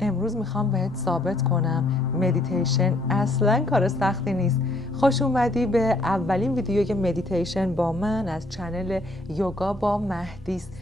امروز میخوام بهت ثابت کنم مدیتیشن اصلا کار سختی نیست. خوش اومدی به اولین ویدیوی مدیتیشن با من از چنل یوگا با مهدی است.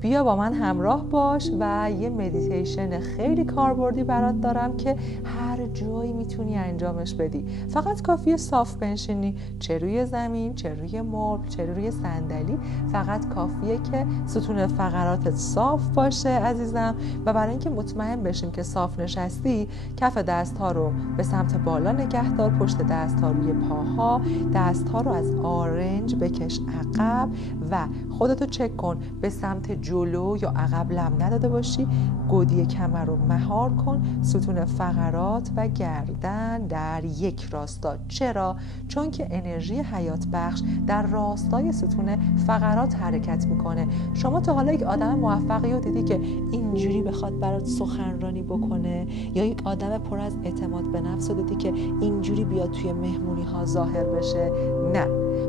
بیا با من همراه باش و یه مدیتیشن خیلی کاربردی برات دارم که هر جایی میتونی انجامش بدی. فقط کافیه صاف بنشینی، چه روی زمین، چه روی مبل، چه روی صندلی. فقط کافیه که ستون فقراتت صاف باشه عزیزم. و برای اینکه مطمئن بشیم که صاف نشستی، کف دست‌ها رو به سمت بالا نگه دار، پشت دست‌ها روی پاها، دست‌ها رو از آرنج بکش عقب و خودتو چک کن به سمت جلو یا عقب لم نداده باشی. گودی کمر رو مهار کن، ستون فقرات و گردن در یک راستا. چرا؟ چون که انرژی حیات بخش در راستای ستون فقرات حرکت میکنه. شما تا حالا یک آدم موفقی رو دیدی که اینجوری بخواد برات سخنرانی بکنه؟ یا یک آدم پر از اعتماد به نفس رو دیدی که اینجوری بیاد توی مهمونی ها ظاهر بشه؟ نه.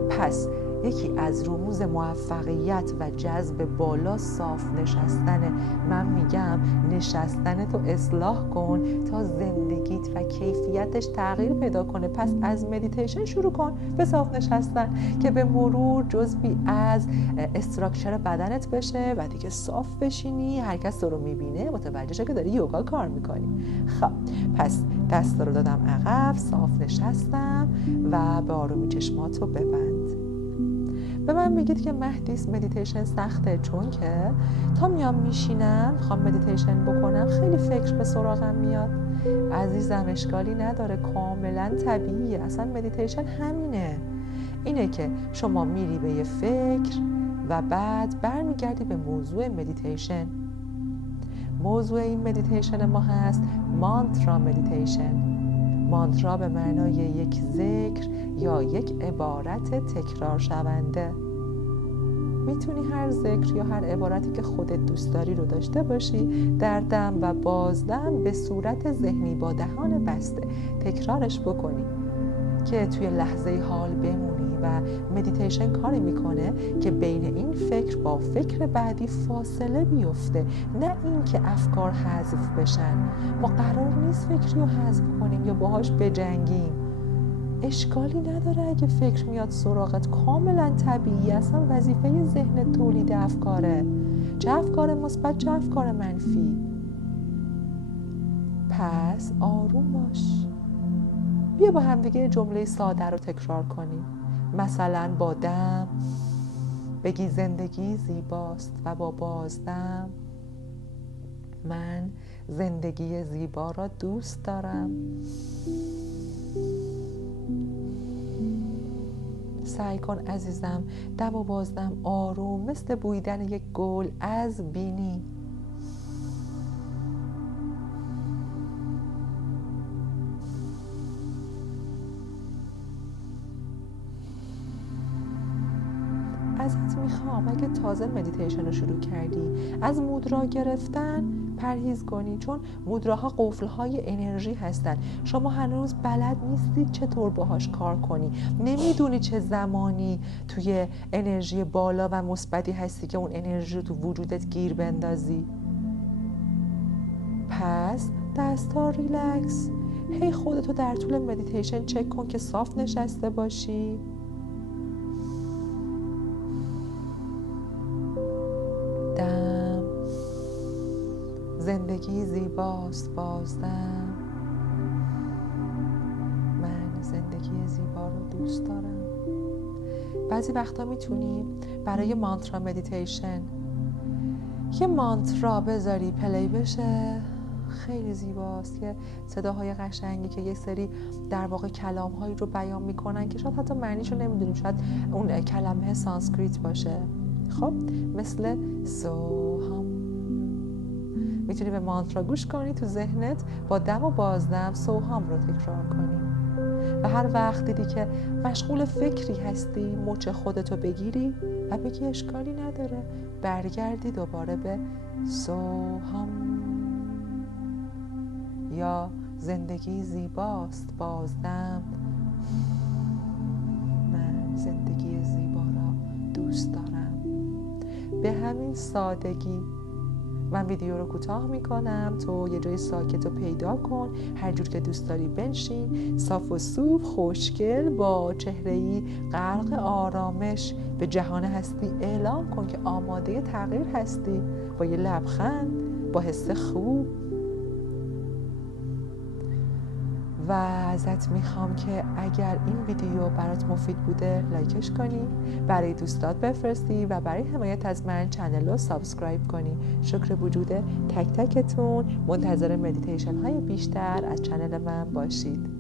پس یکی از رموز موفقیت و جذب بالا صاف نشستنه. من میگم نشستن تو اصلاح کن تا زندگیت و کیفیتش تغییر پیدا کنه. پس از مدیتیشن شروع کن به صاف نشستن که به مرور جزئی از استراکچر بدنت بشه و دیگه صاف بشینی، هر کس تو رو میبینه متوجه شه که داری یوگا کار میکنی. خب پس دست رو دادم عقب، صاف نشستم و به آرومی چشماتو ببند. به من میگید که مهدی مدیتیشن سخته، چون که تا میام میشینم میخوام مدیتیشن بکنم خیلی فکر به سراغم میاد. عزیزم اشکالی نداره، کاملا طبیعیه. اصلا مدیتیشن همینه، اینه که شما میری به یه فکر و بعد برمیگردی به موضوع مدیتیشن. موضوع این مدیتیشن ما هست مانترا مدیتیشن. مانترا به معنای یک ذکر یا یک عبارت تکرار شونده. میتونی هر ذکر یا هر عبارتی که خودت دوست داری رو داشته باشی، در دم و بازدم به صورت ذهنی با دهان بسته تکرارش بکنی که توی لحظه حال بمونی. و مدیتیشن کاری میکنه که بین این فکر با فکر بعدی فاصله بیفته، نه اینکه افکار حذف بشن. ما قرار نیست فکری رو حذف کنیم یا باهاش بجنگیم. اشکالی نداره اگه فکر میاد سراغت، کاملا طبیعی. اصلا وظیفه ذهن تولید افکاره، چه افکار مثبت چه افکار منفی. پس آروم باش. بیا با هم دیگه جمله ساده رو تکرار کنیم. مثلا با دم بگی زندگی زیباست و با بازدم من زندگی زیبا را دوست دارم. سعی کن عزیزم دم و بازدم آروم، مثل بویدن یک گل از بینی. ازت میخوام اگه تازه مدیتیشن رو شروع کردی از مودرا گرفتن پرهیز کنی، چون مودراها قفل‌های انرژی هستن. شما هنوز بلد نیستید چطور باهاش کار کنی، نمیدونی چه زمانی توی انرژی بالا و مثبتی هستی که اون انرژی رو تو وجودت گیر بندازی. پس دستا ریلکس. هی خودتو در طول مدیتیشن چک کن که صاف نشسته باشی. دم زندگی زیباست، بازدم من زندگی زیبا رو دوست دارم. بعضی وقتا میتونی برای مانترا مدیتیشن یه مانترا بذاری پلی بشه، خیلی زیباست، که صداهای قشنگی که یه سری در واقع کلام‌هایی رو بیان میکنن که شاید حتی معنیشو نمیدونیم، شاید اون کلمه سانسکریت باشه. خب مثل سوهام میتونی به مانترا گوش کنی، تو ذهنت با دم و بازدم سوهام رو تکرار کنی و هر وقت دیدی که مشغول فکری هستی مچ خودتو بگیری و بگی اشکالی نداره، برگردی دوباره به سوهام یا زندگی زیباست، بازدم من زندگی زیبا را دوست دارم. به همین سادگی من ویدیو رو کوتاه میکنم، تو یه جای ساکت رو پیدا کن، هر جور که دوست داری بنشین، صاف و صوف، خوشگل، با چهره‌ای غرق آرامش به جهان هستی اعلام کن که آماده تغییر هستی، با یه لبخند، با حس خوب. و ازت میخوام که اگر این ویدیو برات مفید بوده لایکش کنی، برای دوستات بفرستی و برای حمایت از من چنل رو سابسکرایب کنی. شکر وجود تک تکتون. منتظر مدیتیشن های بیشتر از چنل من باشید.